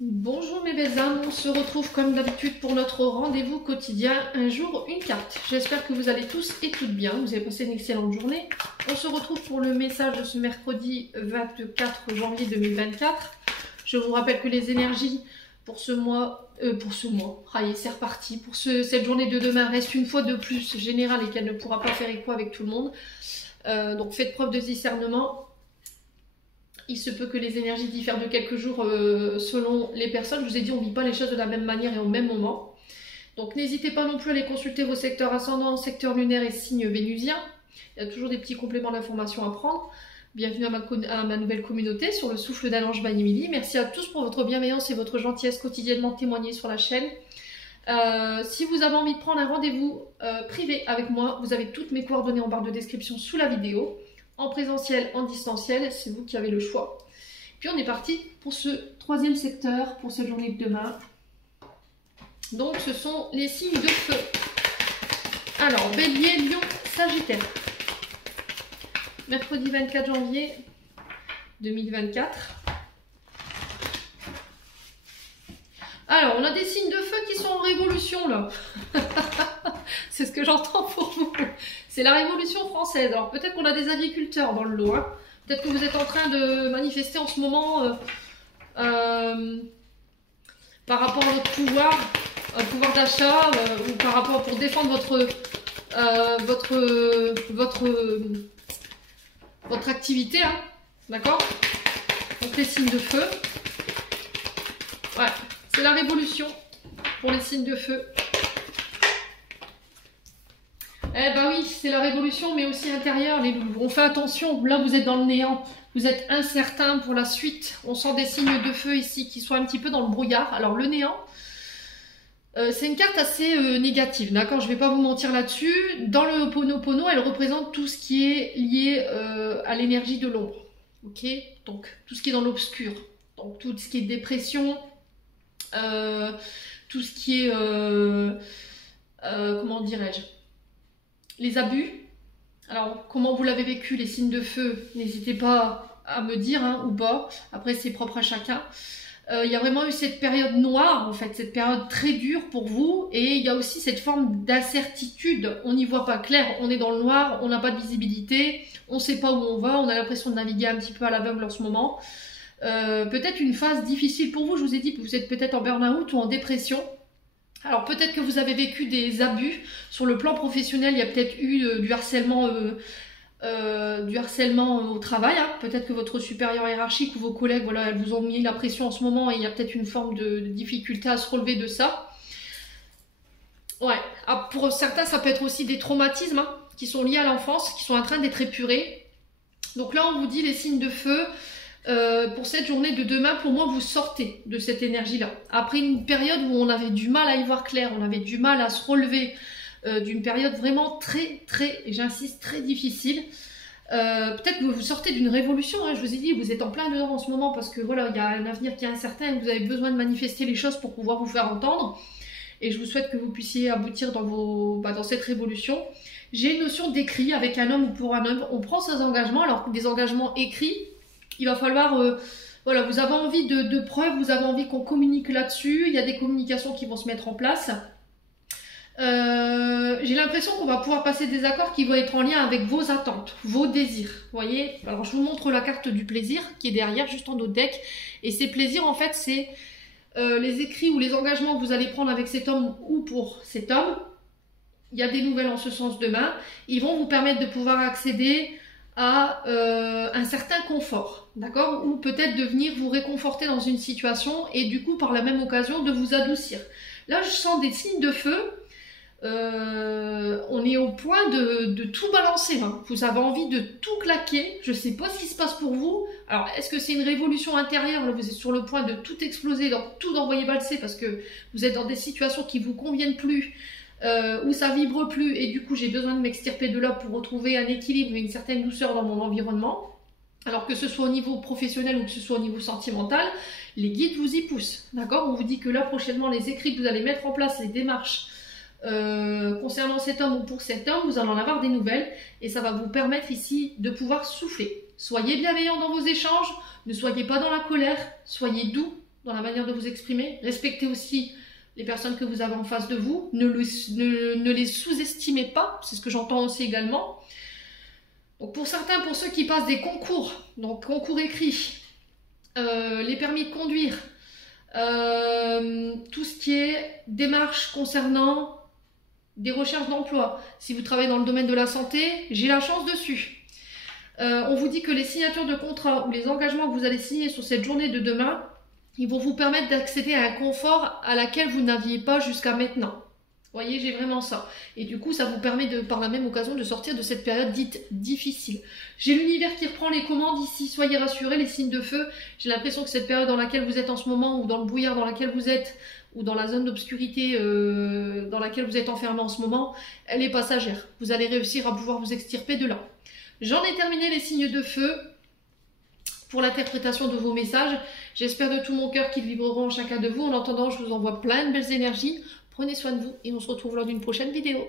Bonjour mes belles âmes, on se retrouve comme d'habitude pour notre rendez-vous quotidien, un jour, une carte. J'espère que vous allez tous et toutes bien, vous avez passé une excellente journée. On se retrouve pour le message de ce mercredi 24 janvier 2024. Je vous rappelle que les énergies pour ce mois, c'est reparti, pour cette journée de demain reste une fois de plus générale et qu'elle ne pourra pas faire écho avec tout le monde. Donc faites preuve de discernement. Il se peut que les énergies diffèrent de quelques jours selon les personnes. Je vous ai dit, on ne vit pas les choses de la même manière et au même moment. Donc n'hésitez pas non plus à aller consulter vos secteurs ascendants, secteurs lunaires et signes vénusiens. Il y a toujours des petits compléments d'informations à prendre. Bienvenue à ma nouvelle communauté sur le souffle d'un ange by Emily. Merci à tous pour votre bienveillance et votre gentillesse quotidiennement témoignée sur la chaîne. Si vous avez envie de prendre un rendez-vous privé avec moi, vous avez toutes mes coordonnées en barre de description sous la vidéo. En présentiel, en distanciel, c'est vous qui avez le choix. Puis on est parti pour ce troisième secteur, pour cette journée de demain. Donc ce sont les signes de feu. Alors, Bélier, Lion, Sagittaire. Mercredi 24 janvier 2024. Alors, on a des signes de feu qui sont en révolution là. C'est ce que j'entends pour vous. C'est la Révolution française. Alors peut-être qu'on a des agriculteurs dans le lot. Hein. Peut-être que vous êtes en train de manifester en ce moment par rapport à votre pouvoir d'achat ou par rapport pour défendre votre activité. Hein. D'accord? Donc les signes de feu. Ouais, c'est la Révolution pour les signes de feu. Eh ben oui, c'est la révolution, mais aussi intérieure, les loups. On fait attention, là vous êtes dans le néant, vous êtes incertain pour la suite. On sent des signes de feu ici qui sont un petit peu dans le brouillard. Alors le néant, c'est une carte assez négative, d'accord? Je vais pas vous mentir là-dessus. Dans le Ho'oponopono, elle représente tout ce qui est lié à l'énergie de l'ombre, ok? Donc tout ce qui est dans l'obscur, donc tout ce qui est dépression, tout ce qui est, comment dirais-je? Les abus. Alors, comment vous l'avez vécu, les signes de feu? N'hésitez pas à me dire, hein, ou pas. Après, c'est propre à chacun. Il y a vraiment eu cette période noire, en fait, cette période très dure pour vous. Et il y a aussi cette forme d'incertitude. On n'y voit pas clair, on est dans le noir, on n'a pas de visibilité, on ne sait pas où on va, on a l'impression de naviguer un petit peu à l'aveugle en ce moment. Peut-être une phase difficile pour vous. Je vous ai dit que vous êtes peut-être en burn-out ou en dépression. Alors peut-être que vous avez vécu des abus sur le plan professionnel, il y a peut-être eu du harcèlement au travail. Hein. Peut-être que votre supérieur hiérarchique ou vos collègues, voilà, elles vous ont mis la pression en ce moment et il y a peut-être une forme de difficulté à se relever de ça. Ouais, ah, pour certains ça peut être aussi des traumatismes hein, qui sont liés à l'enfance, qui sont en train d'être épurés. Donc là on vous dit les signes de feu. Pour cette journée de demain, pour moi, vous sortez de cette énergie-là. Après une période où on avait du mal à y voir clair, on avait du mal à se relever d'une période vraiment très, et j'insiste, très difficile. Peut-être que vous sortez d'une révolution, hein, je vous ai dit, vous êtes en plein dedans en ce moment parce que voilà, il y a un avenir qui est incertain et vous avez besoin de manifester les choses pour pouvoir vous faire entendre. Et je vous souhaite que vous puissiez aboutir dans cette révolution. J'ai une notion d'écrit avec un homme ou pour un homme. On prend ses engagements, alors des engagements écrits. Il va falloir, voilà, vous avez envie de preuves, vous avez envie qu'on communique là-dessus, il y a des communications qui vont se mettre en place. J'ai l'impression qu'on va pouvoir passer des accords qui vont être en lien avec vos attentes, vos désirs, vous voyez. Alors je vous montre la carte du plaisir qui est derrière, juste en haut de deck. Et ces plaisirs, en fait, c'est les écrits ou les engagements que vous allez prendre avec cet homme ou pour cet homme. Il y a des nouvelles en ce sens demain. Ils vont vous permettre de pouvoir accéder à un certain confort, d'accord? Ou peut-être de venir vous réconforter dans une situation et du coup par la même occasion de vous adoucir. Là je sens des signes de feu, on est au point de tout balancer, hein. Vous avez envie de tout claquer, je sais pas ce qui se passe pour vous. Alors est-ce que c'est une révolution intérieure, là vous êtes sur le point de tout exploser, tout d'envoyer valser parce que vous êtes dans des situations qui vous conviennent plus, où ça vibre plus et du coup j'ai besoin de m'extirper de là pour retrouver un équilibre et une certaine douceur dans mon environnement. Alors que ce soit au niveau professionnel ou que ce soit au niveau sentimental, les guides vous y poussent, d'accord? On vous dit que là prochainement les écrits que vous allez mettre en place, les démarches concernant cet homme ou pour cet homme, vous allez en avoir des nouvelles et ça va vous permettre ici de pouvoir souffler. Soyez bienveillant dans vos échanges, ne soyez pas dans la colère, soyez doux, dans la manière de vous exprimer. Respectez aussi les personnes que vous avez en face de vous. Ne les sous-estimez pas, c'est ce que j'entends aussi également. Donc pour certains, pour ceux qui passent des concours, donc concours écrits, les permis de conduire, tout ce qui est démarche concernant des recherches d'emploi. Si vous travaillez dans le domaine de la santé, j'ai la chance dessus. On vous dit que les signatures de contrat ou les engagements que vous allez signer sur cette journée de demain, ils vont vous permettre d'accéder à un confort à laquelle vous n'aviez pas jusqu'à maintenant. Vous voyez, j'ai vraiment ça. Et du coup, ça vous permet par la même occasion de sortir de cette période dite difficile. J'ai l'univers qui reprend les commandes ici. Soyez rassurés, les signes de feu. J'ai l'impression que cette période dans laquelle vous êtes en ce moment, ou dans le brouillard dans laquelle vous êtes, ou dans la zone d'obscurité dans laquelle vous êtes enfermé en ce moment, elle est passagère. Vous allez réussir à pouvoir vous extirper de là. J'en ai terminé les signes de feu pour l'interprétation de vos messages. J'espère de tout mon cœur qu'ils vibreront en chacun de vous. En attendant, je vous envoie plein de belles énergies. Prenez soin de vous et on se retrouve lors d'une prochaine vidéo.